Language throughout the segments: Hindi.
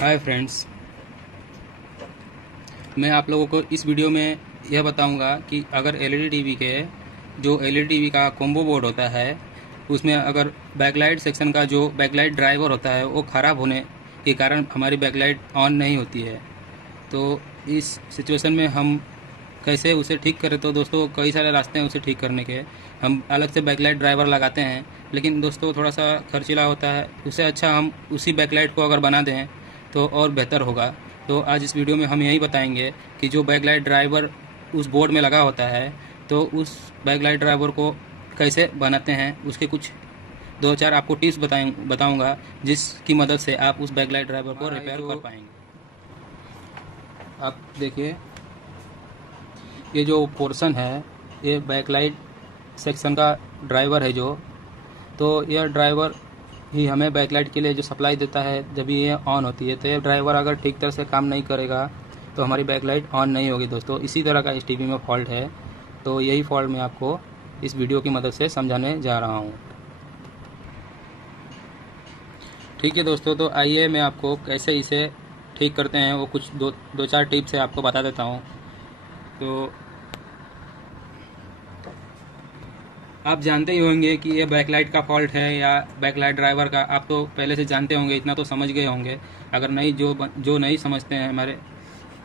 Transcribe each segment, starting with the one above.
हाय फ्रेंड्स, मैं आप लोगों को इस वीडियो में यह बताऊंगा कि अगर एलईडी टीवी के जो एलईडी टीवी का कॉम्बो बोर्ड होता है उसमें अगर बैकलाइट सेक्शन का जो बैकलाइट ड्राइवर होता है वो ख़राब होने के कारण हमारी बैकलाइट ऑन नहीं होती है। तो इस सिचुएशन में हम कैसे उसे ठीक करें। तो दोस्तों कई सारे रास्ते हैं उसे ठीक करने के। हम अलग से बैकलाइट ड्राइवर लगाते हैं, लेकिन दोस्तों थोड़ा सा खर्चीला होता है। उससे अच्छा हम उसी बैकलाइट को अगर बना दें तो और बेहतर होगा। तो आज इस वीडियो में हम यही बताएंगे कि जो बैकलाइट ड्राइवर उस बोर्ड में लगा होता है तो उस बैकलाइट ड्राइवर को कैसे बनाते हैं, उसके कुछ दो चार आपको टिप्स बताऊंगा जिसकी मदद से आप उस बैकलाइट ड्राइवर को रिपेयर कर पाएंगे। आप देखिए, ये जो पोर्शन है ये बैकलाइट सेक्शन का ड्राइवर है तो यह ड्राइवर ही हमें बैकलाइट के लिए जो सप्लाई देता है। जब ये ऑन होती है तो ये ड्राइवर अगर ठीक तरह से काम नहीं करेगा तो हमारी बैकलाइट ऑन नहीं होगी। दोस्तों इसी तरह का इस टीवी में फॉल्ट है, तो यही फॉल्ट मैं आपको इस वीडियो की मदद से समझाने जा रहा हूँ। ठीक है दोस्तों, तो आइए मैं आपको कैसे इसे ठीक करते हैं वो कुछ दो चार टिप्स से आपको बता देता हूँ। तो आप जानते ही होंगे कि ये बैकलाइट का फॉल्ट है या बैकलाइट ड्राइवर का, आप तो पहले से जानते होंगे, इतना तो समझ गए होंगे। अगर नहीं जो नहीं समझते हैं हमारे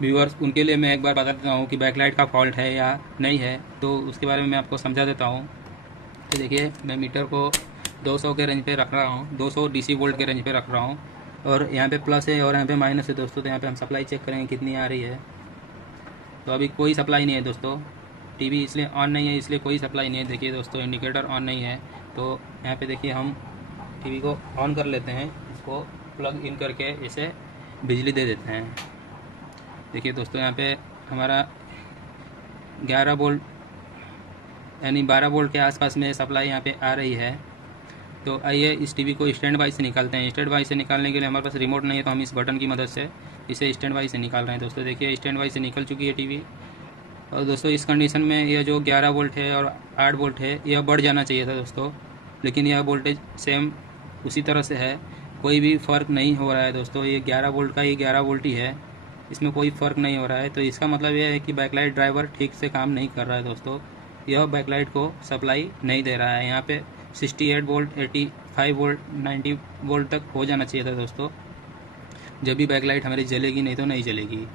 व्यूअर्स, उनके लिए मैं एक बार बता देता हूँ कि बैकलाइट का फॉल्ट है या नहीं है, तो उसके बारे में मैं आपको समझा देता हूँ। तो देखिए, मैं मीटर को 200 के रेंज पे रख रहा हूँ, 200 डीसी वोल्ट के रेंज पे रख रहा हूँ, और यहाँ पे प्लस है और यहाँ पे माइनस है दोस्तों। तो यहाँ पे हम सप्लाई चेक करेंगे कितनी आ रही है। तो अभी कोई सप्लाई नहीं है दोस्तों, टीवी इसलिए ऑन नहीं है, इसलिए कोई सप्लाई नहीं है। देखिए दोस्तों, इंडिकेटर ऑन नहीं है। तो यहाँ पे देखिए, हम टीवी को ऑन कर लेते हैं, इसको प्लग इन करके इसे बिजली दे देते हैं। देखिए दोस्तों, यहाँ पे हमारा 11 वोल्ट यानी 12 वोल्ट के आसपास में सप्लाई यहाँ पे आ रही है। तो आइए इस टीवी को स्टैंड बाई से निकालते हैं। स्टैंड बाई से निकालने के लिए हमारे पास रिमोट नहीं है, तो हम इस बटन की मदद से इसे स्टैंड बाई से निकाल रहे हैं। दोस्तों देखिए, स्टैंड बाई से निकल चुकी है टीवी। और दोस्तों इस कंडीशन में यह जो 11 वोल्ट है और 8 वोल्ट है यह बढ़ जाना चाहिए था दोस्तों, लेकिन यह वोल्टेज सेम उसी तरह से है, कोई भी फ़र्क नहीं हो रहा है दोस्तों। ये 11 वोल्ट का ये 11 वोल्ट ही है, इसमें कोई फ़र्क नहीं हो रहा है। तो इसका मतलब यह है कि बैकलाइट ड्राइवर ठीक से काम नहीं कर रहा है दोस्तों। यह बैकलाइट को सप्लाई नहीं दे रहा है। यहाँ पे 68 वोल्ट, 85 वोल्ट, 90 वोल्ट तक हो जाना चाहिए था दोस्तों, जब भी बैकलाइट हमारी जलेगी, नहीं तो नहीं जलेगी।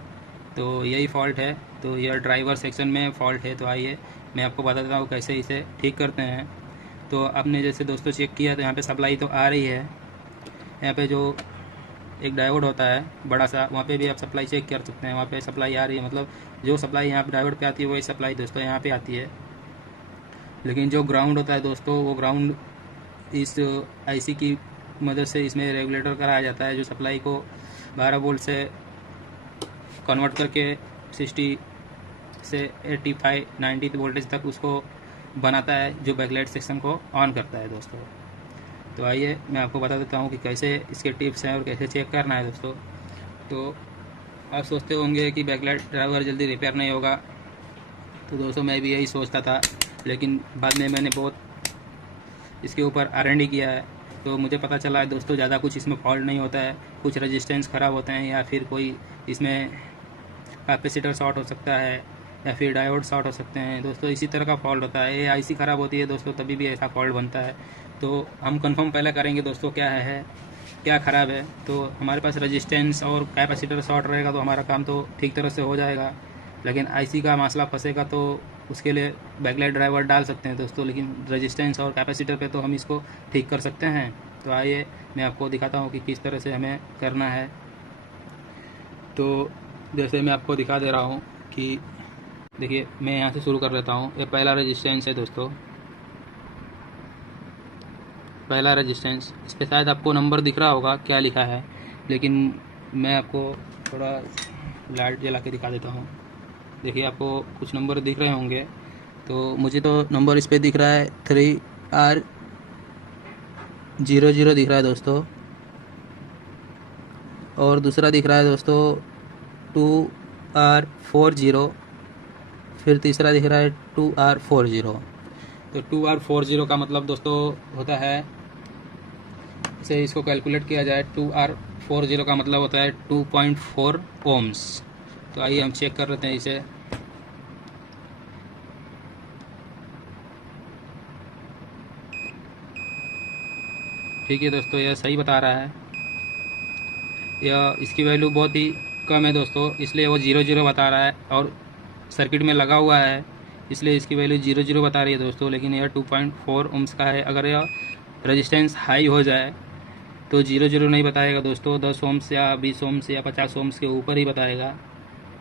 तो यही फॉल्ट है। तो यह ड्राइवर सेक्शन में फॉल्ट है। तो आइए मैं आपको बता देता हूँ कैसे इसे ठीक करते हैं। तो आपने जैसे दोस्तों चेक किया तो यहाँ पे सप्लाई तो आ रही है। यहाँ पे जो एक डायोड होता है बड़ा सा, वहाँ पे भी आप सप्लाई चेक कर सकते हैं, वहाँ पे सप्लाई आ रही है। मतलब जो सप्लाई यहाँ पे डायोड पे आती है वही सप्लाई दोस्तों यहाँ पे आती है। लेकिन जो ग्राउंड होता है दोस्तों, वो ग्राउंड इस आईसी की मदद से इसमें रेगुलेटर कराया जाता है, जो सप्लाई को 12 वोल्ट से कन्वर्ट करके 60 से 85 90 वोल्टेज तक उसको बनाता है, जो बैकलाइट सेक्शन को ऑन करता है दोस्तों। तो आइए मैं आपको बता देता हूँ कि कैसे इसके टिप्स हैं और कैसे चेक करना है दोस्तों। तो आप सोचते होंगे कि बैकलाइट ड्राइवर जल्दी रिपेयर नहीं होगा, तो दोस्तों मैं भी यही सोचता था, लेकिन बाद में मैंने बहुत इसके ऊपर R&D किया है, तो मुझे पता चला है दोस्तों ज़्यादा कुछ इसमें फॉल्ट नहीं होता है। कुछ रेजिस्टेंस ख़राब होते हैं, या फिर कोई इसमें कैपेसिटर शॉर्ट हो सकता है, या फिर डायोड शॉर्ट हो सकते हैं दोस्तों, इसी तरह का फॉल्ट होता है। ये आईसी ख़राब होती है दोस्तों, तभी भी ऐसा फॉल्ट बनता है। तो हम कंफर्म पहले करेंगे दोस्तों क्या ख़राब है। तो हमारे पास रेजिस्टेंस और कैपेसिटर शॉर्ट रहेगा तो हमारा काम तो ठीक तरह से हो जाएगा। लेकिन आईसी का मसला फंसेगा तो उसके लिए बैकलाइट ड्राइवर डाल सकते हैं दोस्तों, लेकिन रेजिस्टेंस और कैपेसिटर पे तो हम इसको ठीक कर सकते हैं। तो आइए मैं आपको दिखाता हूँ कि किस तरह से हमें करना है। तो जैसे मैं आपको दिखा दे रहा हूँ कि देखिए, मैं यहाँ से शुरू कर लेता हूँ। ये पहला रेजिस्टेंस है दोस्तों, पहला रेजिस्टेंस। इस पर शायद आपको नंबर दिख रहा होगा क्या लिखा है, लेकिन मैं आपको थोड़ा लाइट जला के दिखा देता हूँ। देखिए, आपको कुछ नंबर दिख रहे होंगे। तो मुझे तो नंबर इस पर दिख रहा है 3R00 दिख रहा है दोस्तों, और दूसरा दिख रहा है दोस्तों 2R40, फिर तीसरा दिख रहा है 2R40। तो 2R40 का मतलब दोस्तों होता है, इसे इसको कैलकुलेट किया जाए, 2R 40 का मतलब होता है 2.4 ओम्स। तो आइए हम चेक कर लेते हैं इसे। ठीक है दोस्तों, यह सही बता रहा है। यह इसकी वैल्यू बहुत ही कम है दोस्तों, इसलिए वो 0 बता रहा है, और सर्किट में लगा हुआ है इसलिए इसकी वैल्यू 0 बता रही है दोस्तों। लेकिन यह 2.4 ओम्स का है। अगर यह रेजिस्टेंस हाई हो जाए तो 0 नहीं बताएगा दोस्तों, 10 ओम्स या 20 ओम्स या 50 ओम्स के ऊपर ही बताएगा।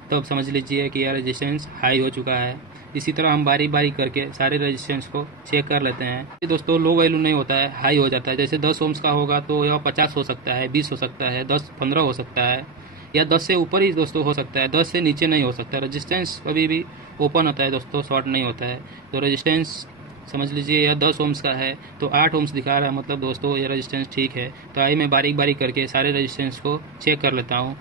तो अब समझ लीजिए कि यह रेजिस्टेंस हाई हो चुका है। इसी तरह हम बारी बारी करके सारे रेजिस्टेंस को चेक कर लेते हैं। ये दोस्तों लो वैल्यू नहीं होता है, हाई हो जाता है। जैसे 10 ओम्स का होगा तो यह 50 हो सकता है, 20 हो सकता है, 10-15 हो सकता है, या 10 से ऊपर ही दोस्तों हो सकता है, 10 से नीचे नहीं हो सकता। रेजिस्टेंस कभी भी ओपन होता है दोस्तों, शॉर्ट नहीं होता है। तो रेजिस्टेंस समझ लीजिए यह 10 ओम्स का है तो 8 ओम्स दिखा रहा है, मतलब दोस्तों ये रेजिस्टेंस ठीक है। तो आइए मैं बारीक बारीक करके सारे रेजिस्टेंस को चेक कर लेता हूँ।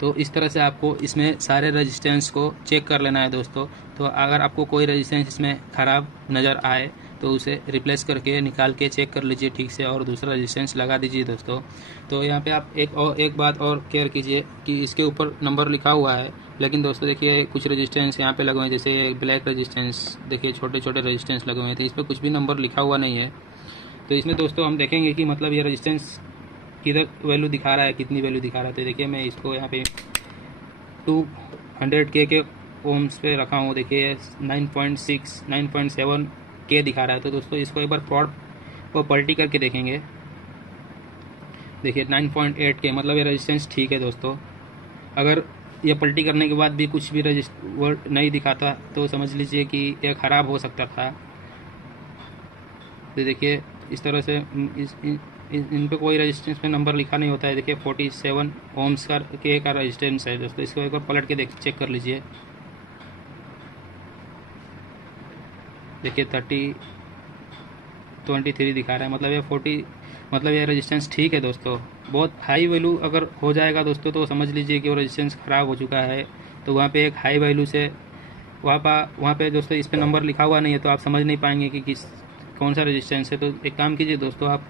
तो इस तरह से आपको इसमें सारे रेजिस्टेंस को चेक कर लेना है दोस्तों। तो अगर आपको कोई रेजिस्टेंस इसमें ख़राब नज़र आए तो उसे रिप्लेस करके निकाल के चेक कर लीजिए ठीक से, और दूसरा रेजिस्टेंस लगा दीजिए दोस्तों। तो यहाँ पे आप एक बात और केयर कीजिए कि इसके ऊपर नंबर लिखा हुआ है, लेकिन दोस्तों देखिए कुछ रेजिस्टेंस यहाँ पे लगे हुए हैं, जैसे ब्लैक रेजिस्टेंस देखिए, छोटे छोटे रेजिस्टेंस लगे हुए थे, इस पर कुछ भी नंबर लिखा हुआ नहीं है। तो इसमें दोस्तों हम देखेंगे कि मतलब ये रेजिस्टेंस किधर वैल्यू दिखा रहा है, कितनी वैल्यू दिखा रहा है। तो देखिए मैं इसको यहाँ पे 200K के ओम्स पे रखा हूँ। देखिए 9.6 9.7 K दिखा रहा है। तो दोस्तों इसको एक बार प्लॉट को पलटी करके देखेंगे। देखिए 9.8 K, मतलब ये रेजिस्टेंस ठीक है दोस्तों। अगर ये पलटी करने के बाद भी कुछ भी वर्ड नहीं दिखाता तो समझ लीजिए कि यह ख़राब हो सकता था। तो देखिए इस तरह से इन पे कोई रेजिस्टेंस में नंबर लिखा नहीं होता है। देखिए 47 ओम्स का के का रेजिस्टेंस है दोस्तों। इसको एक बार पलट के चेक कर लीजिए। देखिए 23 दिखा रहा है, मतलब ये 40, मतलब ये रेजिस्टेंस ठीक है दोस्तों। बहुत हाई वैल्यू अगर हो जाएगा दोस्तों तो समझ लीजिए कि वो रेजिस्टेंस ख़राब हो चुका है। तो वहाँ पे एक हाई वैल्यू से वहाँ पे दोस्तों इस पर नंबर लिखा हुआ नहीं है, तो आप समझ नहीं पाएंगे कि कौन सा रेजिस्टेंस है। तो एक काम कीजिए दोस्तों, आप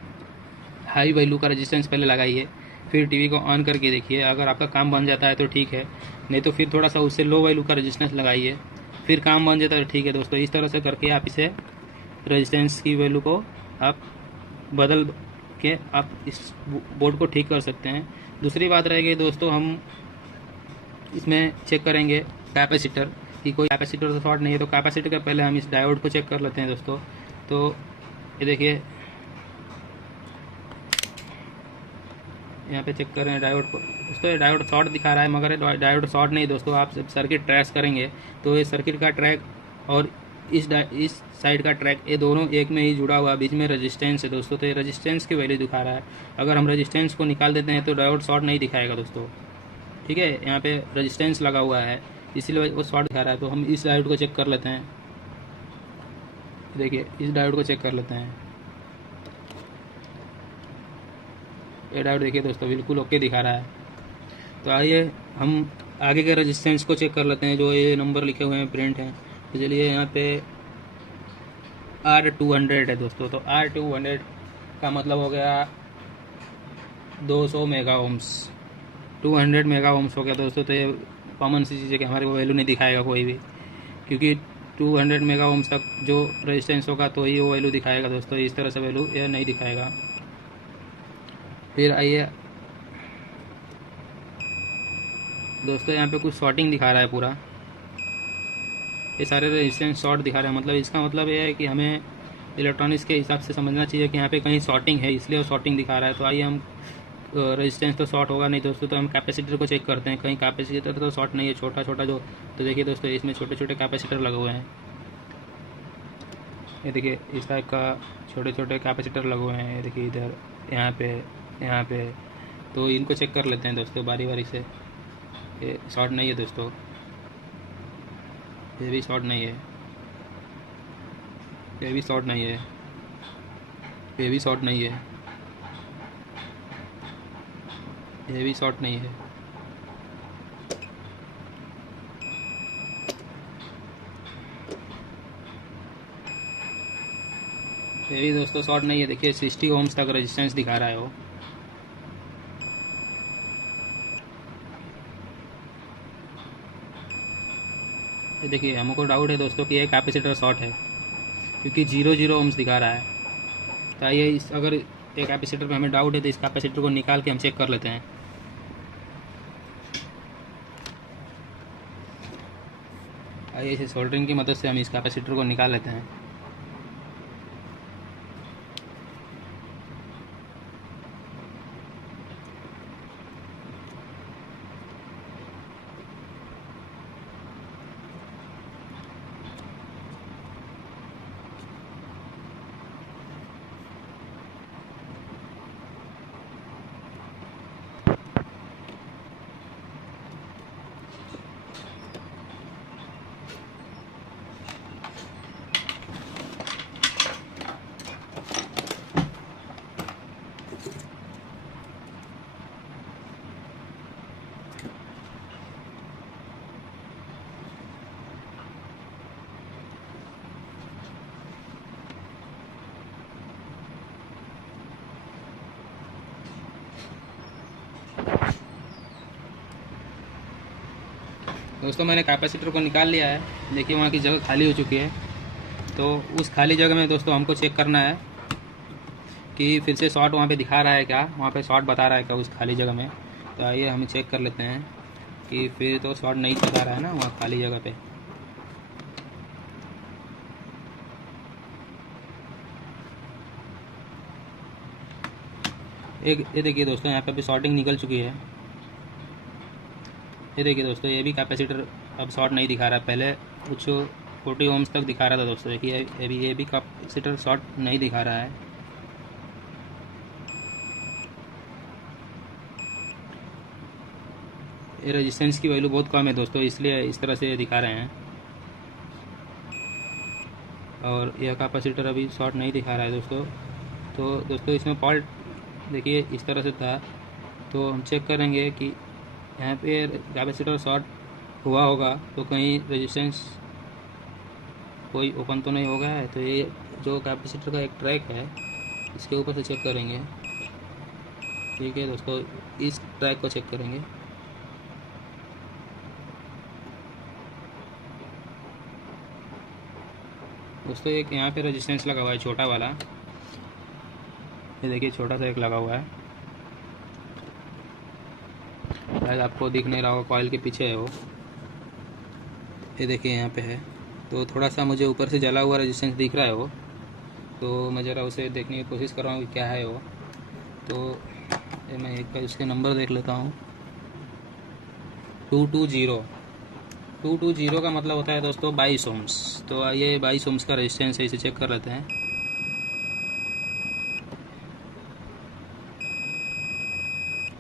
हाई वैल्यू का रेजिस्टेंस पहले लगाइए, फिर टीवी को ऑन करके देखिए। अगर आपका काम बन जाता है तो ठीक है, नहीं तो फिर थोड़ा सा उससे लो वैल्यू का रेजिस्टेंस लगाइए, फिर काम बन जाता है तो ठीक है दोस्तों। इस तरह से करके आप इसे रेजिस्टेंस की वैल्यू को आप बदल के आप इस बोर्ड को ठीक कर सकते हैं। दूसरी बात रहेगी दोस्तों, हम इसमें चेक करेंगे कैपेसिटर कि कोई कैपेसिटर तो शॉर्ट नहीं है। तो कैपेसिटर के पहले हम इस डायोड को चेक कर लेते हैं दोस्तों। तो ये देखिए यहाँ पे चेक कर रहे हैं डायोड को दोस्तों। ये डायोड शॉर्ट दिखा रहा है, मगर डायोड शॉर्ट नहीं दोस्तों। आप जब सर्किट ट्रेस करेंगे तो ये सर्किट का ट्रैक और इस साइड का ट्रैक, ये दोनों एक में ही जुड़ा हुआ, बीच में रेजिस्टेंस है दोस्तों। तो ये रेजिस्टेंस की वैल्यू दिखा रहा है। अगर हम रेजिस्टेंस को निकाल देते हैं तो डायोड शॉर्ट नहीं दिखाएगा दोस्तों, ठीक है। यहाँ पे रेजिस्टेंस लगा हुआ है इसीलिए वो शॉर्ट दिखा रहा है। तो हम इस डायोड को चेक कर लेते हैं। देखिए इस डायोड को चेक कर लेते हैं। ये डायोड देखिए दोस्तों बिल्कुल ओके दिखा रहा है। तो आइए हम आगे के रेजिस्टेंस को चेक कर लेते हैं, जो ये नंबर लिखे हुए हैं प्रिंट हैं। तो चलिए यहाँ पे R200 है दोस्तों। तो R200 का मतलब हो गया 200 मेगा ओम्स, 200 मेगा ओम्स हो गया दोस्तों। तो ये कॉमन सी चीज़ है कि हमारे को वैल्यू नहीं दिखाएगा कोई भी, क्योंकि 200 मेगा ओम्स तक जो रेजिस्टेंस होगा तो ही वो वैल्यू दिखाएगा दोस्तों। इस तरह से वैल्यू यह नहीं दिखाएगा। फिर आइए दोस्तों, यहाँ पे कुछ शॉर्टिंग दिखा रहा है पूरा, ये सारे रेजिस्टेंस शॉर्ट दिखा रहे हैं। मतलब इसका मतलब ये है कि हमें इलेक्ट्रॉनिक्स के हिसाब से समझना चाहिए कि यहाँ पे कहीं शॉर्टिंग है, इसलिए वो शॉर्टिंग दिखा रहा है। तो आइए हम रेजिस्टेंस तो शॉर्ट होगा नहीं दोस्तों, तो हम कैपेसिटर को चेक करते हैं। कहीं कैपेसिटर तो शॉर्ट नहीं है, छोटा छोटा जो। तो देखिए दोस्तों इसमें छोटे छोटे कैपेसिटर लगे हुए हैं। ये देखिए इस टाइप का छोटे छोटे कैपेसिटर लगे हुए हैं। ये देखिए इधर, यहाँ पे। तो इनको चेक कर लेते हैं दोस्तों बारी बारी से। ये शॉर्ट नहीं है दोस्तों, ये भी शॉर्ट नहीं है, ये भी शॉर्ट नहीं है, ये भी शॉर्ट नहीं है, ये भी शॉर्ट नहीं है। ये भी दोस्तों शॉर्ट नहीं है। देखिए 60 ओम्स तक रेजिस्टेंस दिखा रहा है वो। ये देखिए हमको डाउट है दोस्तों कि ये कैपेसिटर शॉर्ट है, क्योंकि 0 ओम्स दिखा रहा है। तो आइए इस अगर एक कैपेसिटर पे हमें डाउट है तो इस कैपेसिटर को निकाल के हम चेक कर लेते हैं। आइए इसे सोल्डरिंग की मदद से हम इस कैपेसिटर को निकाल लेते हैं। दोस्तों मैंने कैपेसिटर को निकाल लिया है। देखिए वहाँ की जगह खाली हो चुकी है। तो उस खाली जगह में दोस्तों हमको चेक करना है कि फिर से शॉर्ट वहाँ पे दिखा रहा है क्या, वहाँ पे शॉर्ट बता रहा है क्या उस खाली जगह में। तो आइए हम चेक कर लेते हैं कि फिर तो शॉर्ट नहीं बता रहा है ना वहाँ खाली जगह पे। एक ये देखिए दोस्तों यहाँ पे भी शॉर्टिंग निकल चुकी है। ये देखिए दोस्तों ये भी कैपेसिटर अब शॉर्ट नहीं दिखा रहा है। पहले कुछ 40 ओम्स तक दिखा रहा था दोस्तों। देखिए अभी ये भी कैपेसिटर शॉर्ट नहीं दिखा रहा है। ये रेजिस्टेंस की वैल्यू बहुत कम है दोस्तों, इसलिए इस तरह से दिखा रहे हैं। और यह कैपेसिटर अभी शॉर्ट नहीं दिखा रहा है दोस्तों। तो दोस्तों इसमें फॉल्ट देखिए इस तरह से था। तो हम चेक करेंगे कि यहाँ पे कैपेसिटर शॉर्ट हुआ होगा तो कहीं रेजिस्टेंस कोई ओपन तो नहीं हो गया है। तो ये जो कैपेसिटर का एक ट्रैक है इसके ऊपर से चेक करेंगे। ठीक है दोस्तों, इस ट्रैक को चेक करेंगे। दोस्तों एक यहाँ पे रेजिस्टेंस लगा हुआ है छोटा वाला। ये देखिए छोटा सा एक लगा हुआ है, शायद आपको दिख नहीं रहा होगा, कॉइल के पीछे है वो। ये देखिए यहाँ पे है। तो थोड़ा सा मुझे ऊपर से जला हुआ रेजिस्टेंस दिख रहा है वो। तो मैं ज़रा उसे देखने की कोशिश कर रहा हूँ कि क्या है वो। तो मैं एक बार उसके नंबर देख लेता हूँ। 220 का मतलब होता है दोस्तों 22 ओम्स। तो ये 22 ओम्स का रेजिस्टेंस है, इसे चेक कर लेते हैं।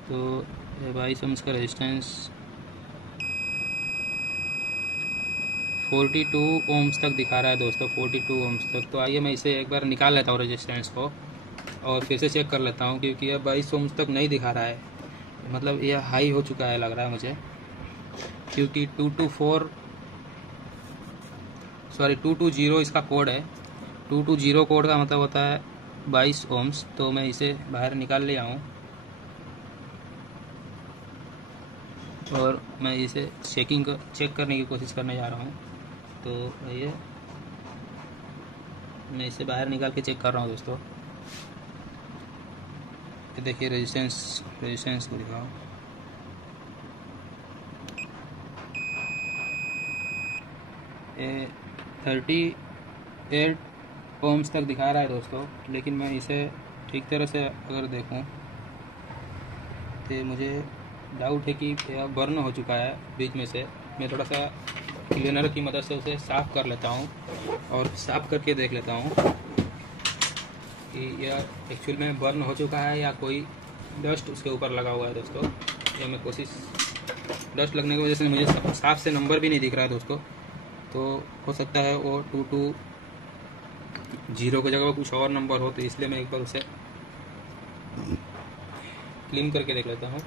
तो ये 22 ओम्स का रेजिस्टेंस 42 ओम्स तक दिखा रहा है दोस्तों, 42 ओम्स तक। तो आइए मैं इसे एक बार निकाल लेता हूँ रेजिस्टेंस को और फिर से चेक कर लेता हूँ, क्योंकि यह 22 ओम्स तक नहीं दिखा रहा है। मतलब यह हाई हो चुका है लग रहा है मुझे, क्योंकि 220 इसका कोड है। 220 कोड का मतलब होता है 22 ओम्स। तो मैं इसे बाहर निकाल लिया हूँ और मैं इसे चेक करने की कोशिश करने जा रहा हूँ। तो ये मैं इसे बाहर निकाल के चेक कर रहा हूँ दोस्तों। ये देखिए रेजिस्टेंस को दिखाओ। ये 38 ओम्स तक दिखा रहा है दोस्तों, लेकिन मैं इसे ठीक तरह से अगर देखूं तो मुझे डाउट है कि यह बर्न हो चुका है बीच में से। मैं थोड़ा सा क्लीनर की मदद से उसे साफ़ कर लेता हूं और साफ़ करके देख लेता हूं कि यह एक्चुअल में बर्न हो चुका है या कोई डस्ट उसके ऊपर लगा हुआ है दोस्तों। यह मैं कोशिश, डस्ट लगने की वजह से मुझे साफ से नंबर भी नहीं दिख रहा है दोस्तों। तो हो सकता है वो 220 की जगह कुछ और नंबर हो, तो इसलिए मैं एक बार उसे क्लीन करके देख लेता हूँ।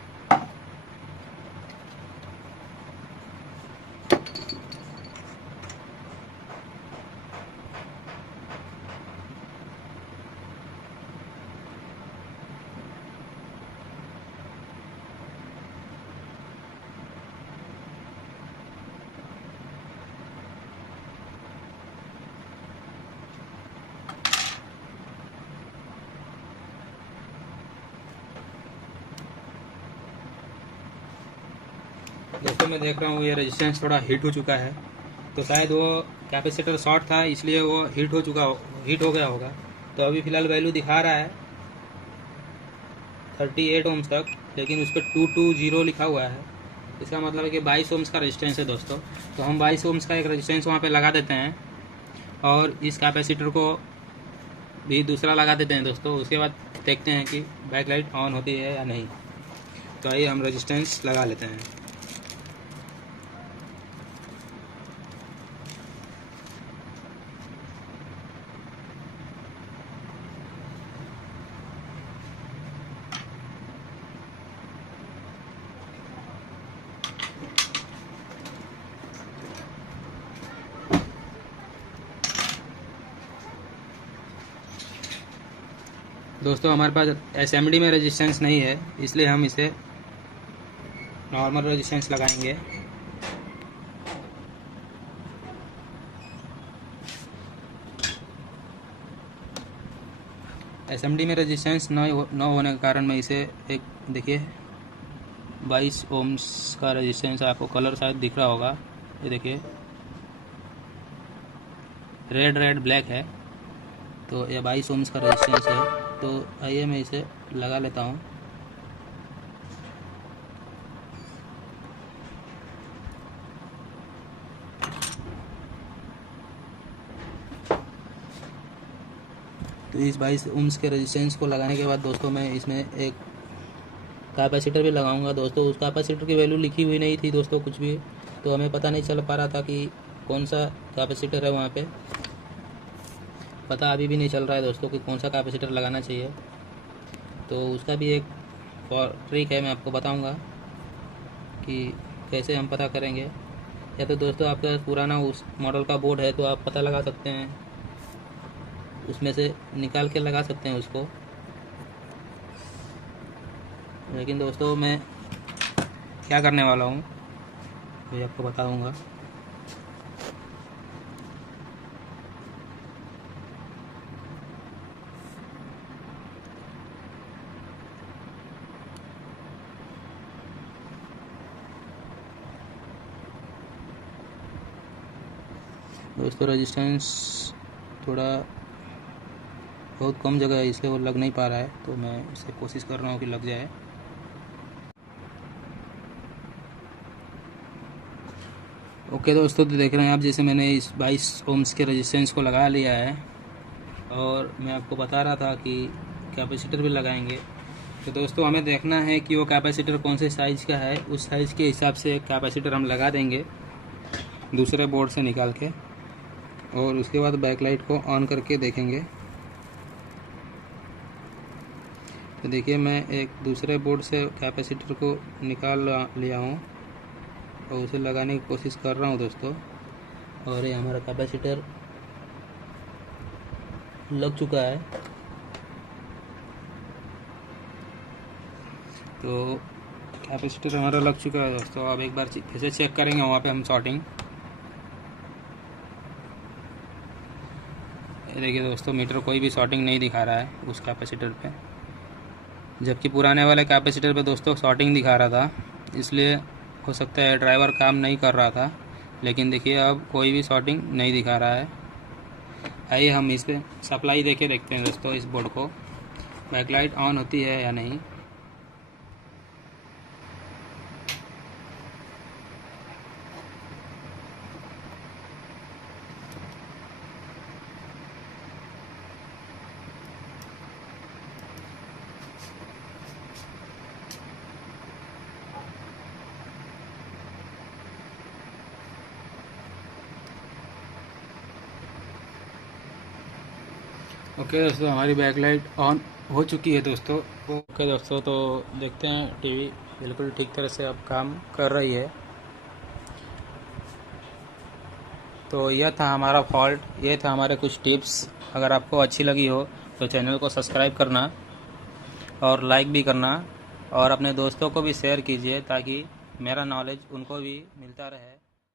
दोस्तों मैं देख रहा हूँ ये रेजिस्टेंस थोड़ा हीट हो चुका है, तो शायद वो कैपेसिटर शॉर्ट था इसलिए वो हीट हो गया होगा। तो अभी फ़िलहाल वैल्यू दिखा रहा है 38 ओम्स तक, लेकिन उस पर 220 लिखा हुआ है। इसका मतलब है कि 22 ओम्स का रेजिस्टेंस है दोस्तों। तो हम 22 ओम्स का एक रेजिस्टेंस वहाँ पे लगा देते हैं और इस कैपेसिटर को भी दूसरा लगा देते हैं दोस्तों। उसके बाद देखते हैं कि बैकलाइट ऑन होती है या नहीं। तो आइए हम रेजिस्टेंस लगा लेते हैं। दोस्तों हमारे पास एसएमडी में रेजिस्टेंस नहीं है, इसलिए हम इसे नॉर्मल रेजिस्टेंस लगाएंगे। एसएमडी में रेजिस्टेंस न होने के कारण मैं इसे एक देखिए 22 ओम्स का रेजिस्टेंस, आपको कलर शायद दिख रहा होगा, ये देखिए रेड ब्लैक है। तो ये 22 ओम्स का रेजिस्टेंस है। तो आइए मैं इसे लगा लेता हूँ। तो इस 22 ओम्स के रेजिस्टेंस को लगाने के बाद दोस्तों मैं इसमें एक कैपेसिटर भी लगाऊंगा दोस्तों। उस कैपेसिटर की वैल्यू लिखी हुई नहीं थी दोस्तों कुछ भी, तो हमें पता नहीं चल पा रहा था कि कौन सा कैपेसिटर है वहाँ पे। पता अभी भी नहीं चल रहा है दोस्तों कि कौन सा कैपेसिटर लगाना चाहिए। तो उसका भी एक ट्रिक है, मैं आपको बताऊंगा कि कैसे हम पता करेंगे। या तो दोस्तों आपका पुराना उस मॉडल का बोर्ड है तो आप पता लगा सकते हैं, उसमें से निकाल के लगा सकते हैं उसको। लेकिन दोस्तों मैं क्या करने वाला हूँ मैं आपको बता दूँगा। दोस्तों रेजिस्टेंस थोड़ा बहुत कम जगह है इसलिए वो लग नहीं पा रहा है, तो मैं इसे कोशिश कर रहा हूँ कि लग जाए। ओके दोस्तों, तो देख रहे हैं आप, जैसे मैंने इस 22 ओम्स के रेजिस्टेंस को लगा लिया है और मैं आपको बता रहा था कि कैपेसिटर भी लगाएंगे। तो दोस्तों हमें देखना है कि वो कैपेसिटर कौन से साइज़ का है, उस साइज़ के हिसाब से कैपेसिटर हम लगा देंगे दूसरे बोर्ड से निकाल के, और उसके बाद बैकलाइट को ऑन करके देखेंगे। तो देखिए मैं एक दूसरे बोर्ड से कैपेसिटर को निकाल लिया हूँ और उसे लगाने की कोशिश कर रहा हूँ दोस्तों। और ये हमारा कैपेसिटर लग चुका है। तो कैपेसिटर हमारा लग चुका है दोस्तों। अब एक बार फिर से चेक करेंगे वहाँ पे हम शॉर्टिंग। देखिए दोस्तों मीटर कोई भी शॉर्टिंग नहीं दिखा रहा है उस कैपेसिटर पे, जबकि पुराने वाले कैपेसिटर पे दोस्तों शॉर्टिंग दिखा रहा था। इसलिए हो सकता है ड्राइवर काम नहीं कर रहा था, लेकिन देखिए अब कोई भी शॉर्टिंग नहीं दिखा रहा है। आइए हम इस पर सप्लाई देके देखते हैं दोस्तों इस बोर्ड को, बैकलाइट ऑन होती है या नहीं। ओके दोस्तों, हमारी बैकलाइट ऑन हो चुकी है दोस्तों। ओके दोस्तों, तो देखते हैं टीवी बिल्कुल ठीक तरह से अब काम कर रही है। तो यह था हमारा फॉल्ट, ये था हमारे कुछ टिप्स। अगर आपको अच्छी लगी हो तो चैनल को सब्सक्राइब करना और लाइक भी करना, और अपने दोस्तों को भी शेयर कीजिए ताकि मेरा नॉलेज उनको भी मिलता रहे।